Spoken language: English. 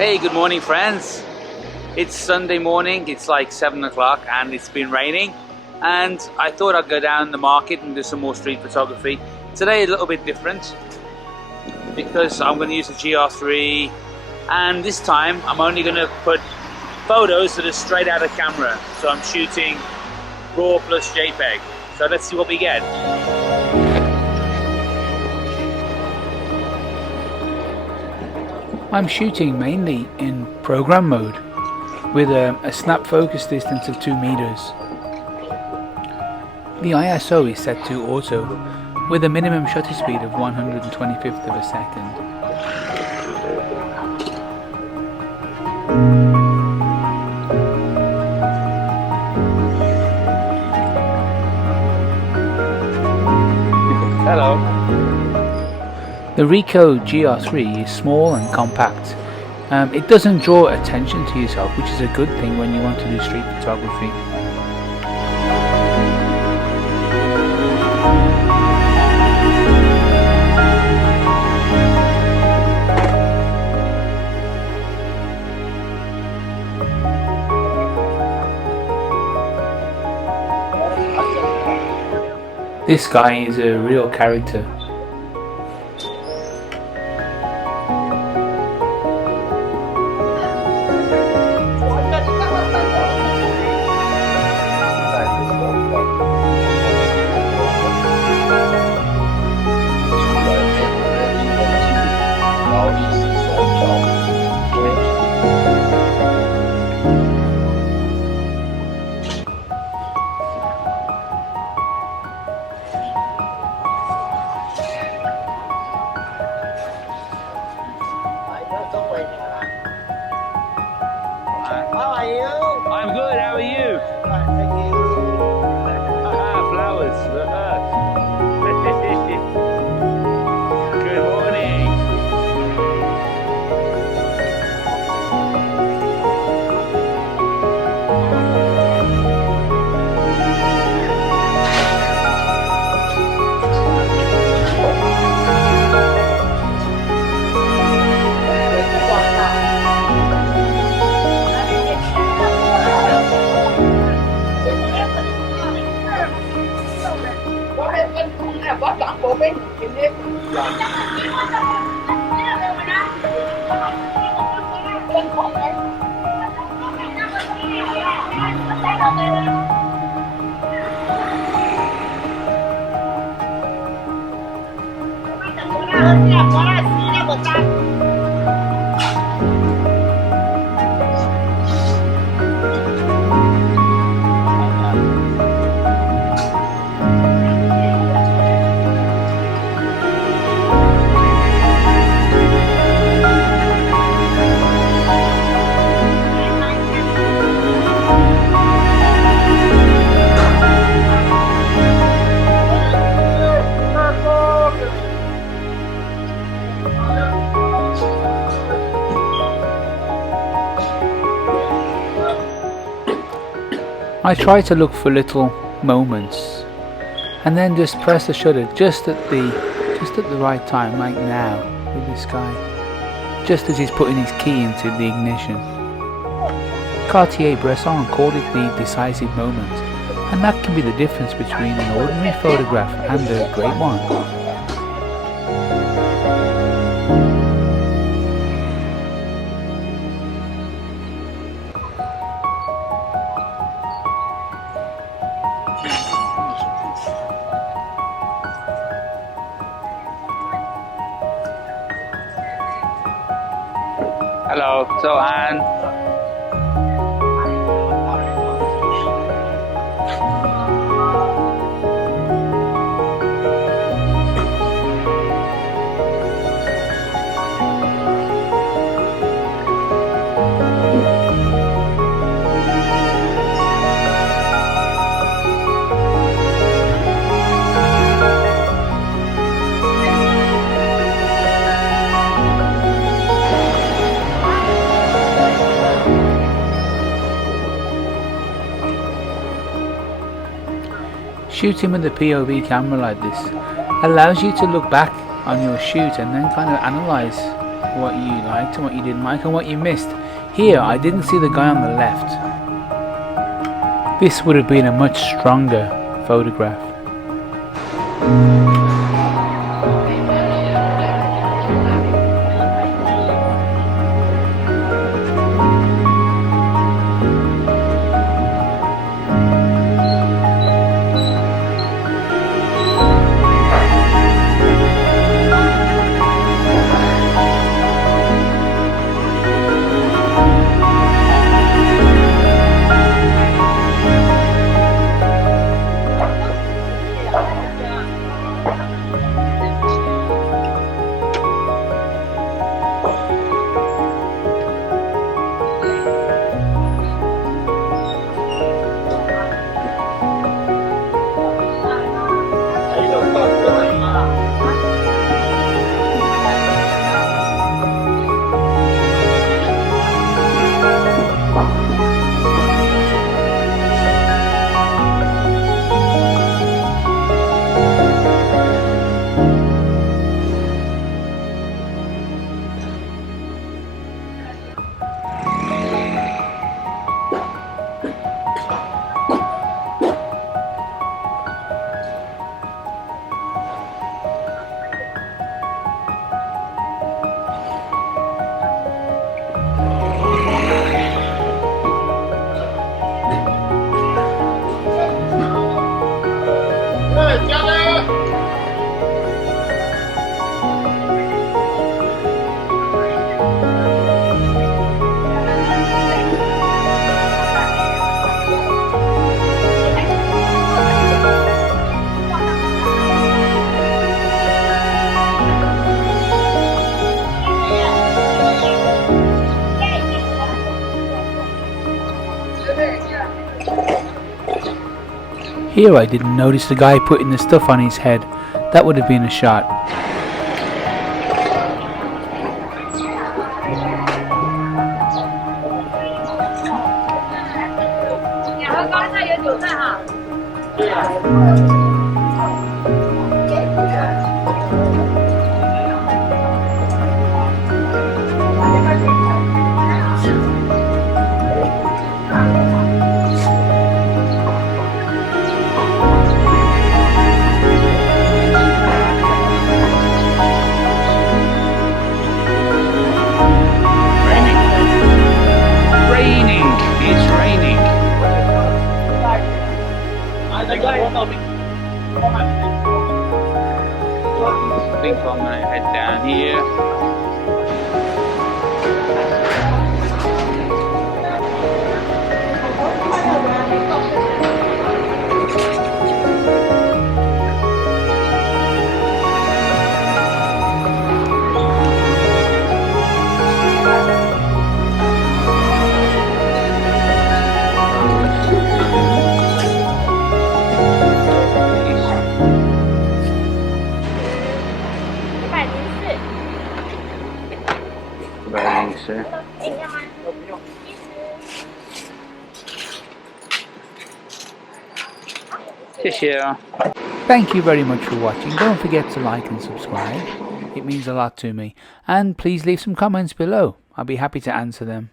Hey, good morning friends. It's Sunday morning, it's like 7 o'clock and it's been raining, and I thought I'd go down the market and do some more street photography. Today a little bit different because I'm going to use the GR3, and this time I'm only going to put photos that are straight out of camera. So I'm shooting RAW plus JPEG. So let's see what we get. I'm shooting mainly in program mode with a snap focus distance of 2 meters. The ISO is set to auto with a minimum shutter speed of 1/125th of a second. Hello. The Ricoh GR3 is small and compact. It doesn't draw attention to yourself, which is a good thing when you want to do street photography. This guy is a real character. How are you? I'm good, how are you? Thank you. Flowers. Good morning. Có chọn bộ bên kiếm đi. I try to look for little moments and then just press the shutter just at the right time, like now with this guy, just as he's putting his key into the ignition. Cartier-Bresson called it the decisive moment, and that can be the difference between an ordinary photograph and a great one. Hello, so Anne. Shooting with a POV camera like this allows you to look back on your shoot and then kind of analyze what you liked and what you didn't like and what you missed. Here, I didn't see the guy on the left. This would have been a much stronger photograph. Here I didn't notice the guy putting the stuff on his head. That would have been a shot. I think I'm going to head down here. Thank you very much for watching. Don't forget to like and subscribe. It means a lot to me. And please leave some comments below. I'll be happy to answer them.